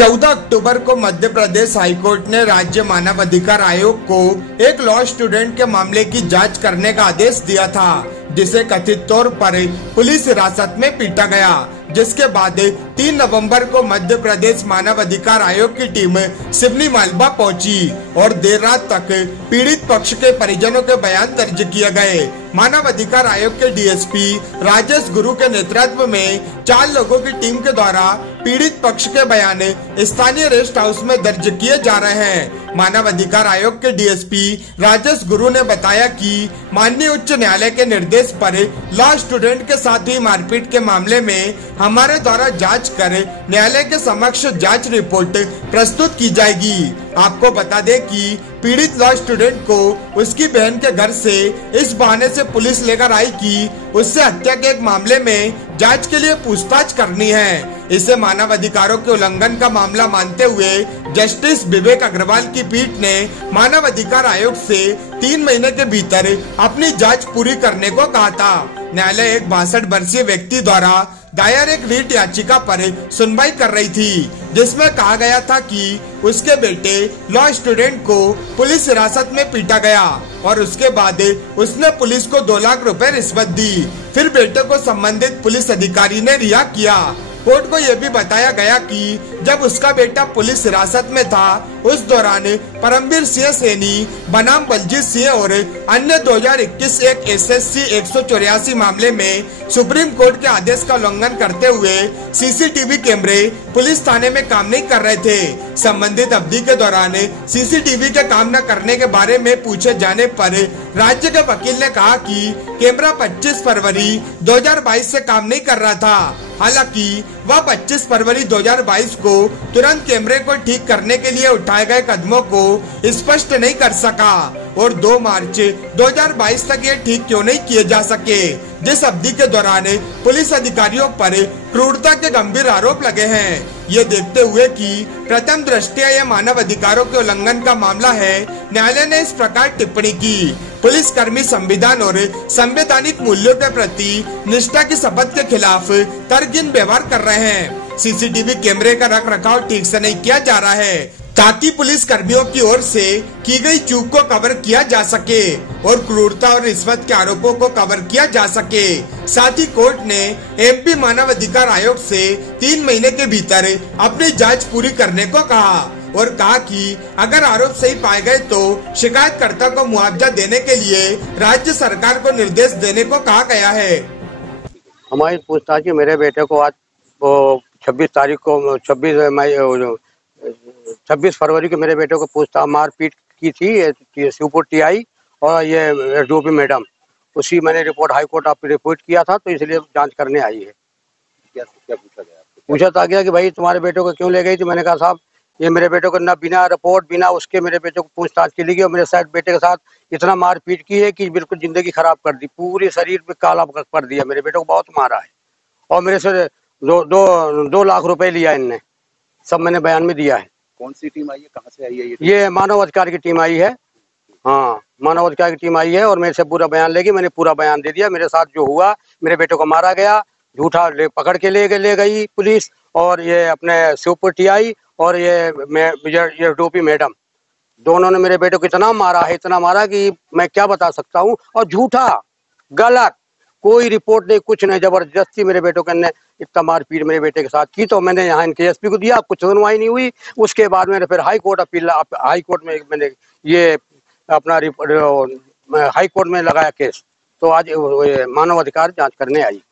14 अक्टूबर को मध्य प्रदेश हाईकोर्ट ने राज्य मानव अधिकार आयोग को एक लॉ स्टूडेंट के मामले की जांच करने का आदेश दिया था, जिसे कथित तौर पर पुलिस हिरासत में पीटा गया। जिसके बाद 3 नवंबर को मध्य प्रदेश मानव अधिकार आयोग की टीम सिवनी मालवा पहुंची और देर रात तक पीड़ित पक्ष के परिजनों के बयान दर्ज किए गए। मानव अधिकार आयोग के डीएसपी राजेश गुरु के नेतृत्व में 4 लोगों की टीम के द्वारा पीड़ित पक्ष के बयान स्थानीय रेस्ट हाउस में दर्ज किए जा रहे हैं। मानव अधिकार आयोग के डीएसपी राजेश गुरु ने बताया कि माननीय उच्च न्यायालय के निर्देश पर लॉ स्टूडेंट के साथ हुई मारपीट के मामले में हमारे द्वारा जांच कर न्यायालय के समक्ष जांच रिपोर्ट प्रस्तुत की जाएगी। आपको बता दें कि पीड़ित लॉ स्टूडेंट को उसकी बहन के घर से इस बहाने से पुलिस लेकर आई कि उससे हत्या के एक मामले में जांच के लिए पूछताछ करनी है। इसे मानव अधिकारों के उल्लंघन का मामला मानते हुए जस्टिस विवेक अग्रवाल की पीठ ने मानव अधिकार आयोग से 3 महीने के भीतर अपनी जांच पूरी करने को कहा था। न्यायालय एक 62 वर्षीय व्यक्ति द्वारा दायर एक रीट याचिका पर सुनवाई कर रही थी, जिसमें कहा गया था कि उसके बेटे लॉ स्टूडेंट को पुलिस हिरासत में पीटा गया और उसके बाद उसने पुलिस को 2 लाख रुपए रिश्वत दी। फिर बेटे को संबंधित पुलिस अधिकारी ने रिहा किया। कोर्ट को यह भी बताया गया कि जब उसका बेटा पुलिस हिरासत में था, उस दौरान परमवीर सिंह सैनी बनाम बलजीत सिंह और अन्य 2021 एक SSC 184 मामले में सुप्रीम कोर्ट के आदेश का उल्लंघन करते हुए सीसीटीवी कैमरे पुलिस थाने में काम नहीं कर रहे थे। संबंधित अवधि के दौरान सीसीटीवी के काम न करने के बारे में पूछे जाने पर राज्य के वकील ने कहा कि कैमरा 25 फरवरी 2022 से काम नहीं कर रहा था। हालांकि वह 25 फरवरी 2022 को तुरंत कैमरे को ठीक करने के लिए उठाए गए कदमों को स्पष्ट नहीं कर सका और 2 मार्च 2022 तक ये ठीक क्यों नहीं किए जा सके, जिस अवधि के दौरान पुलिस अधिकारियों पर क्रूरता के गंभीर आरोप लगे हैं। ये देखते हुए कि प्रथम दृष्टया यह मानव अधिकारों के उल्लंघन का मामला है, न्यायालय ने इस प्रकार टिप्पणी की। पुलिस कर्मी संविधान और संवैधानिक मूल्यों के प्रति निष्ठा की शपथ के खिलाफ तर्कहीन व्यवहार कर रहे हैं। सीसीटीवी कैमरे का रखरखाव ठीक से नहीं किया जा रहा है ताकि पुलिस कर्मियों की ओर से की गई चूक को कवर किया जा सके और क्रूरता और रिश्वत के आरोपों को कवर किया जा सके। साथ ही कोर्ट ने MP मानव अधिकार आयोग से 3 महीने के भीतर अपनी जांच पूरी करने को कहा और कहा कि अगर आरोप सही पाए गए तो शिकायतकर्ता को मुआवजा देने के लिए राज्य सरकार को निर्देश देने को कहा गया है। हमारी पूछताछ में मेरे बेटे को आज 26 फरवरी को मेरे बेटे को पूछताछ मारपीट की थी शिवपुर TI और ये डोपी मैडम, उसी मैंने रिपोर्ट हाई कोर्ट आप रिपोर्ट किया था, तो इसलिए जांच करने आई है। क्या पूछा गया? पूछा था गया कि भाई तुम्हारे बेटे को क्यों ले गई थी। मैंने कहा साहब ये मेरे बेटे को ना बिना रिपोर्ट बिना उसके मेरे बेटे को पूछताछ की गई और मेरे साथ बेटे के साथ इतना मारपीट की है कि बिल्कुल जिंदगी खराब कर दी, पूरे शरीर पे काला कर दिया। मेरे बेटे को बहुत मारा है और मेरे से 2 लाख रुपए लिया इनने, सब मैंने बयान में दिया है। कौन सी टीम आई है, कहाँ से आई है? ये मानव अधिकार की टीम आई है। हाँ, मानव अधिकार की टीम आई है और मेरे से पूरा बयान लेगी। मैंने पूरा बयान दे दिया। मेरे साथ जो हुआ, मेरे बेटे को मारा गया, झूठा पकड़ के ले गई पुलिस और ये अपने शिवपुर TI और ये डोपी मैडम, दोनों ने मेरे बेटे को इतना मारा कि मैं क्या बता सकता हूँ। और झूठा, गलत, कोई रिपोर्ट नहीं, कुछ नहीं, जबरदस्ती मेरे बेटे को इतना मारपीट मेरे बेटे के साथ की। तो मैंने यहाँ इनके SP को दिया, कुछ सुनवाई नहीं हुई। उसके बाद मैंने फिर हाई कोर्ट में मैंने ये अपना हाई कोर्ट में लगाया केस। तो आज मानव अधिकार जांच करने आई।